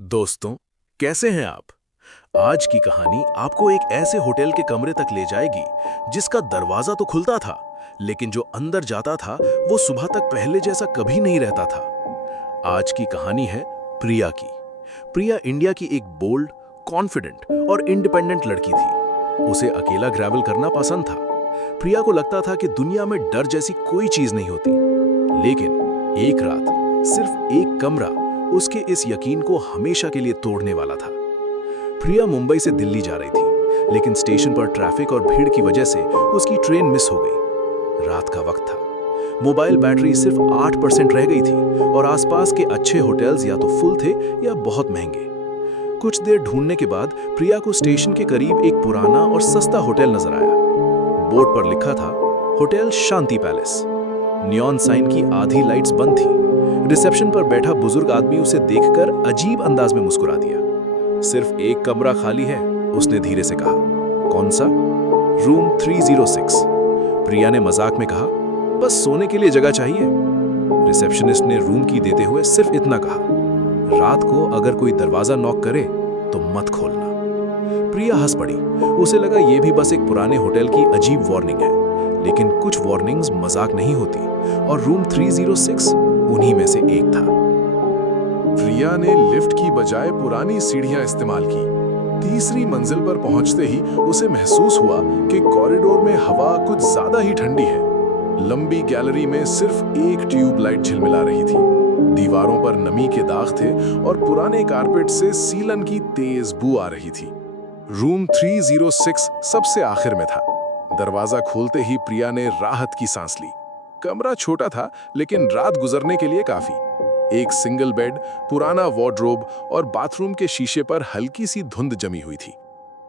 दोस्तों, कैसे हैं आप? आज की कहानी आपको एक ऐसे होटल के कमरे तक ले जाएगी जिसका दरवाजा तो खुलता था, लेकिन जो अंदर जाता था वो सुबह तक पहले जैसा कभी नहीं रहता था। आज की कहानी है प्रिया की। प्रिया इंडिया की एक बोल्ड, कॉन्फिडेंट और इंडिपेंडेंट लड़की थी। उसे अकेला ट्रैवल करना पसंद था। प्रिया को लगता था कि दुनिया में डर जैसी कोई चीज नहीं होती। लेकिन एक रात सिर्फ एक कमरा उसके इस यकीन को हमेशा के लिए तोड़ने वाला था। प्रिया मुंबई से दिल्ली जा रही थी, लेकिन स्टेशन पर ट्रैफिक और भीड़ की वजह से उसकी ट्रेन मिस हो गई। रात का वक्त था। मोबाइल बैटरी सिर्फ 8% रह गई थी और आसपास के अच्छे होटल्स या तो फुल थे या बहुत महंगे। कुछ देर ढूंढने के बाद प्रिया को स्टेशन के करीब एक पुराना और सस्ता होटल नजर आया। बोर्ड पर लिखा था होटल शांति पैलेस। नियॉन साइन की आधी लाइट्स बंद थी। रिसेप्शन पर बैठा बुजुर्ग आदमी उसे देखकर अजीब अंदाज में मुस्कुरा दिया। सिर्फ एक कमरा खाली है, उसने धीरे से कहा। कौन सा? रूम 306। प्रिया ने मजाक में कहा, बस सोने के लिए जगह चाहिए। रिसेप्शनिस्ट ने रूम की देते हुए सिर्फ इतना कहा, रात को अगर कोई दरवाजा नॉक करे तो मत खोलना। प्रिया हंस पड़ी। उसे लगा यह भी बस एक पुराने होटल की अजीब वार्निंग है, लेकिन कुछ वार्निंग्स मजाक नहीं होती और रूम 306 उन्हीं में से एक था। प्रिया ने लिफ्ट की बजाय पुरानी सीढ़ियां इस्तेमाल की। तीसरी मंजिल पर पहुंचते ही उसे महसूस हुआ कि कॉरिडोर में हवा कुछ ज्यादा ही ठंडी है। लंबी गैलरी में सिर्फ एक ट्यूबलाइट झिलमिला रही थी। दीवारों पर नमी के दाग थे और पुराने कारपेट से सीलन की तेज बू आ रही थी। रूम 306 सबसे आखिर में था। दरवाजा खोलते ही प्रिया ने राहत की सांस ली। कमरा छोटा था, लेकिन रात गुजरने के लिए काफी। एक सिंगल बेड, पुराना वार्डरोब और बाथरूम के शीशे पर हल्की सी धुंध जमी हुई थी।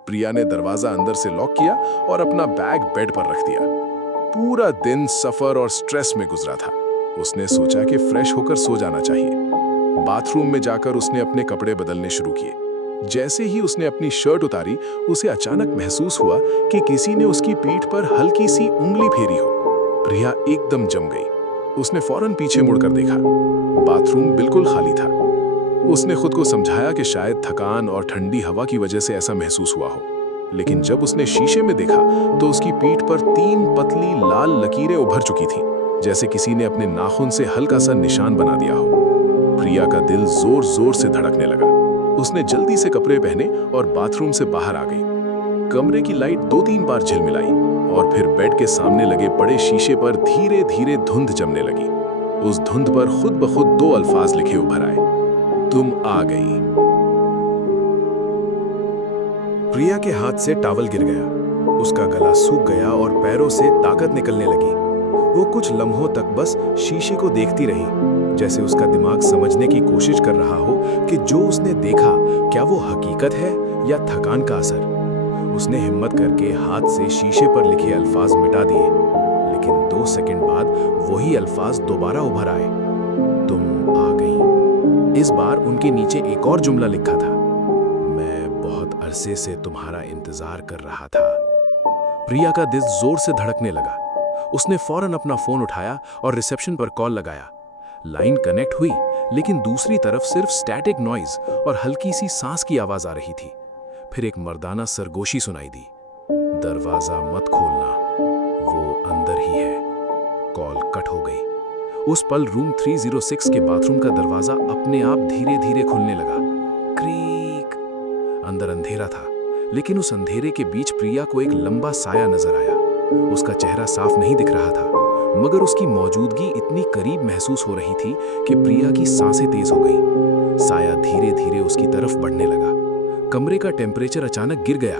प्रिया ने दरवाजा अंदर से लॉक किया और अपना बैग बेड पर रख दिया। पूरा दिन सफर और स्ट्रेस में गुजरा था। उसने सोचा कि फ्रेश होकर सो जाना चाहिए। बाथरूम में जाकर उसने अपने कपड़े बदलने शुरू किए। जैसे ही उसने अपनी शर्ट उतारी, उसे अचानक महसूस हुआ कि किसी ने उसकी पीठ पर हल्की सी उंगली फेरी हो। प्रिया एकदम जम गई। उसने फौरन पीछे मुड़कर देखा। बाथरूम बिल्कुल खाली था। उसने खुद को समझाया कि शायद थकान और ठंडी हवा की वजह से ऐसा महसूस हुआ हो। लेकिन जब उसने शीशे में देखा तो उसकी पीठ पर 3 पतली लाल लकीरें उभर चुकी थीं, जैसे किसी ने अपने नाखून से हल्का सा निशान बना दिया हो। प्रिया का दिल जोर जोर से धड़कने लगा। उसने जल्दी से कपड़े पहने और बाथरूम से बाहर आ गई। कमरे की लाइट 2-3 बार झिलमिलाई और फिर बेड के सामने लगे बड़े शीशे पर धीरे धीरे धुंध जमने लगी। उस धुंध पर खुद ब खुद 2 अल्फाज लिखे उभर आए, तुम आ गई। प्रिया के हाथ से टॉवल गिर गया। उसका गला सूख गया और पैरों से ताकत निकलने लगी। वो कुछ लम्हों तक बस शीशे को देखती रही, जैसे उसका दिमाग समझने की कोशिश कर रहा हो कि जो उसने देखा क्या वो हकीकत है या थकान का असर। उसने हिम्मत करके हाथ से शीशे पर लिखे अल्फाज मिटा दिए, लेकिन 2 सेकंड बाद वही अल्फाज दोबारा उभर आए, तुम आ गई। इस बार उनके नीचे एक और जुमला लिखा था, मैं बहुत अरसे से तुम्हारा इंतजार कर रहा था। प्रिया का दिल जोर से धड़कने लगा। उसने फौरन अपना फोन उठाया और रिसेप्शन पर कॉल लगाया। लाइन कनेक्ट हुई, लेकिन दूसरी तरफ सिर्फ स्टैटिक नॉइज और हल्की सी सांस की आवाज आ रही थी। फिर एक मर्दाना सरगोशी सुनाई दी, दरवाजा मत खोलना, वो अंदर ही है। कॉल कट हो गई। उस पल रूम 306 के बाथरूम का दरवाजा अपने आप धीरे धीरे खुलने लगा। क्रीक। अंदर अंधेरा था, लेकिन उस अंधेरे के बीच प्रिया को एक लंबा साया नजर आया। उसका चेहरा साफ नहीं दिख रहा था, मगर उसकी मौजूदगी इतनी करीब महसूस हो रही थी कि प्रिया की सांसें तेज हो गईं। साया धीरे धीरे उसकी तरफ बढ़ने लगा। कमरे का टेम्परेचर अचानक गिर गया।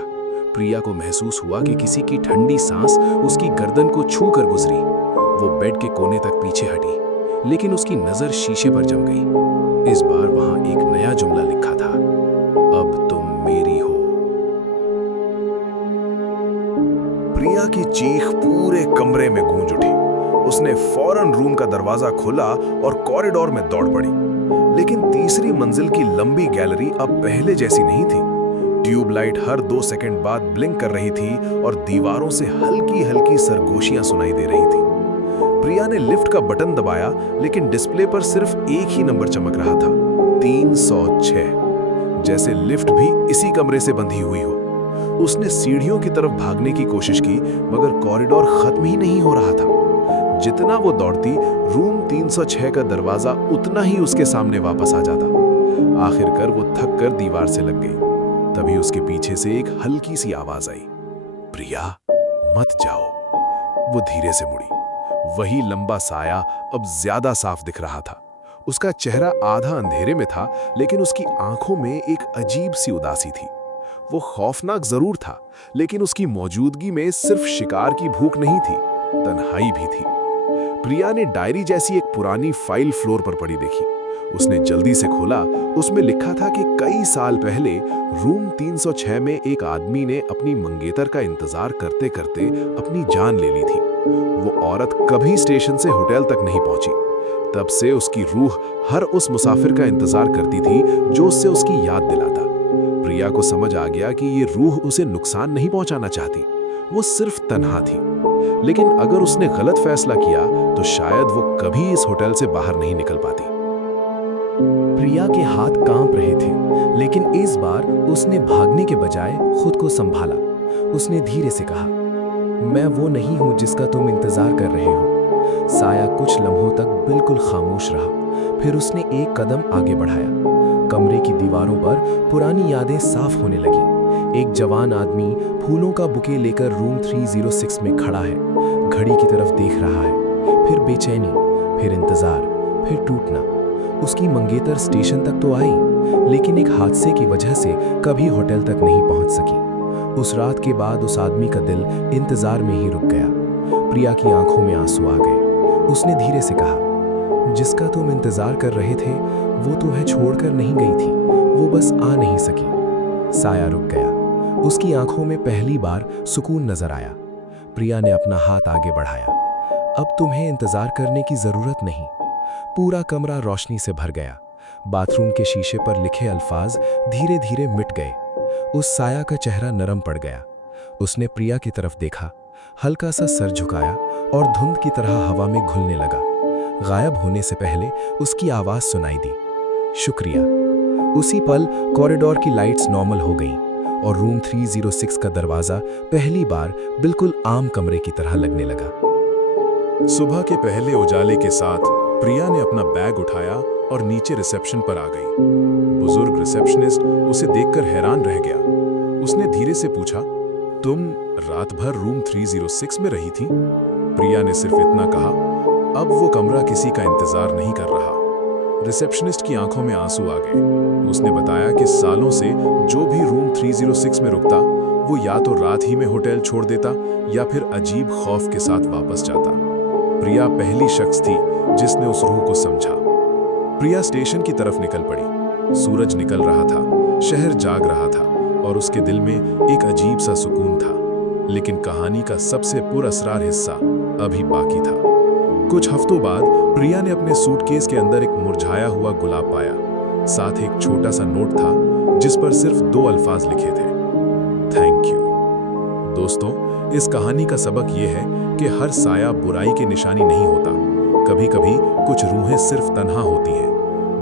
प्रिया को महसूस हुआ कि किसी की ठंडी सांस उसकी गर्दन को छू कर गुजरी। वो बेड के कोने तक पीछे हटी, लेकिन उसकी नजर शीशे पर जम गई। इस बार वहां एक नया जुमला लिखा था, अब तुम मेरी हो। प्रिया की चीख पूरे कमरे में गूंज उठी। उसने फौरन रूम का दरवाजा खोला और कॉरिडोर में दौड़ पड़ी। लेकिन तीसरी मंजिल की लंबी गैलरी अब पहले जैसी नहीं थी। ट्यूबलाइट हर 2 सेकंड बाद ब्लिंक कर रही थी और दीवारों से हल्की हल्की सरगोशियां सुनाई दे रही थी। प्रिया ने लिफ्ट का बटन दबाया, लेकिन डिस्प्ले पर सिर्फ एक ही नंबर चमक रहा था, 306। जैसे लिफ्ट भी इसी कमरे से बंधी हुई हो। उसने सीढ़ियों की तरफ भागने की कोशिश की, मगर कॉरिडोर खत्म ही नहीं हो रहा था। जितना वो दौड़ती, रूम 306 का दरवाजा उतना ही उसके सामने वापस आ जाता। आखिरकार वो थक कर दीवार से लग गई। तभी उसके पीछे से एक हल्की सी आवाज आई, प्रिया मत जाओ। वो धीरे से मुड़ी। वही लंबा साया अब ज्यादा साफ दिख रहा था। उसका चेहरा आधा अंधेरे में था, लेकिन उसकी आंखों में एक अजीब सी उदासी थी। वो खौफनाक जरूर था, लेकिन उसकी मौजूदगी में सिर्फ शिकार की भूख नहीं थी, तन्हाई भी थी। प्रिया ने डायरी जैसी एक पुरानी फाइल फ्लोर पर पड़ी देखी। उसने जल्दी से खोला। उसमें लिखा था कि कई साल पहले रूम 306 में एक आदमी ने अपनी मंगेतर का इंतजार करते करते अपनी जान ले ली थी। वो औरत कभी स्टेशन से होटल तक नहीं पहुंची। तब से उसकी रूह हर उस मुसाफिर का इंतजार करती थी जो उससे उसकी याद दिलाता। प्रिया को समझ आ गया कि ये रूह उसे नुकसान नहीं पहुंचाना चाहती, वो सिर्फ तन्हा थी। लेकिन अगर उसने गलत फैसला किया तो शायद वो कभी इस होटल से बाहर नहीं निकल पाती। प्रिया के हाथ कांप रहे थे, लेकिन इस बार उसने भागने के बजाय खुद को संभाला। उसने धीरे से कहा, मैं वो नहीं हूं जिसका तुम इंतजार कर रहे हो। साया कुछ लम्हों तक बिल्कुल खामोश रहा, फिर उसने एक कदम आगे बढ़ाया। कमरे की दीवारों पर पुरानी यादें साफ होने लगी। एक जवान आदमी फूलों का बुके लेकर रूम 306 में खड़ा है, घड़ी की तरफ देख रहा है। फिर बेचैनी, फिर इंतजार, फिर टूटना। उसकी मंगेतर स्टेशन तक तो आई, लेकिन एक हादसे की वजह से कभी होटल तक नहीं पहुंच सकी। उस रात के बाद उस आदमी का दिल इंतजार में ही रुक गया। प्रिया की आंखों में आंसू आ गए। उसने धीरे से कहा, जिसका तुम इंतजार कर रहे थे वो तुम्हें छोड़कर नहीं गई थी, वो बस आ नहीं सकी। साया रुक गया। उसकी आंखों में पहली बार सुकून नजर आया। प्रिया ने अपना हाथ आगे बढ़ाया। अब तुम्हें इंतजार करने की जरूरत नहीं। पूरा कमरा रोशनी से भर गया। बाथरूम के शीशे पर लिखे अल्फाज धीरे धीरे मिट गए। उस साया का चेहरा नरम पड़ गया। उसने प्रिया की तरफ देखा, हल्का सा सर झुकाया और धुंध की तरह हवा में घुलने लगा। गायब होने से पहले उसकी आवाज सुनाई दी, शुक्रिया। उसी पल कॉरिडोर की लाइट्स नॉर्मल हो गईं और रूम 306 का दरवाजा पहली बार बिल्कुल आम कमरे की तरह लगने लगा। सुबह के पहले उजाले के साथ प्रिया ने अपना बैग उठाया और नीचे रिसेप्शन पर आ गई। बुजुर्ग रिसेप्शनिस्ट उसे देखकर हैरान रह गया। उसने धीरे से पूछा, तुम रात भर रूम 306 में रही थी? प्रिया ने सिर्फ इतना कहा, अब वो कमरा किसी का इंतजार नहीं कर रहा। रिसेप्शनिस्ट की आंखों में आंसू आ गए। उसने बताया कि सालों से जो भी रूम 306 में रुकता, वो या तो रात ही में होटल छोड़ देता या फिर अजीब खौफ के साथ वापस जाता। प्रिया पहली शख्स थी जिसने उस रूह को समझा। प्रिया स्टेशन की तरफ निकल पड़ी। सूरज निकल रहा था, शहर जाग रहा था और उसके दिल में एक अजीब सा सुकून था। लेकिन कहानी का सबसे पुरअसरार हिस्सा अभी बाकी था। कुछ हफ्तों बाद प्रिया ने अपने सूटकेस के अंदर एक मुरझाया हुआ गुलाब पाया। साथ एक छोटा सा नोट था जिस पर सिर्फ 2 अल्फाज लिखे थे, थैंक यू। दोस्तों, इस कहानी का सबक यह है कि हर साया बुराई की निशानी नहीं होता। कभी कभी कुछ रूहें सिर्फ तन्हा होती हैं।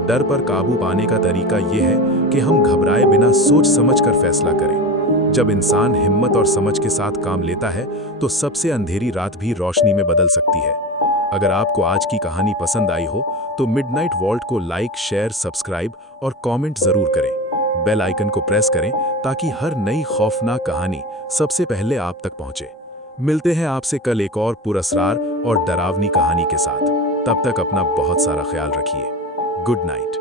डर पर काबू पाने का तरीका यह है कि हम घबराए बिना सोच समझ कर फैसला करें। जब इंसान हिम्मत और समझ के साथ काम लेता है तो सबसे अंधेरी रात भी रोशनी में बदल सकती है। अगर आपको आज की कहानी पसंद आई हो तो मिडनाइट वॉल्ट को लाइक, शेयर, सब्सक्राइब और कमेंट जरूर करें। बेल आइकन को प्रेस करें ताकि हर नई खौफनाक कहानी सबसे पहले आप तक पहुंचे। मिलते हैं आपसे कल एक और पुरअसरार और डरावनी कहानी के साथ। तब तक अपना बहुत सारा ख्याल रखिए। Good night.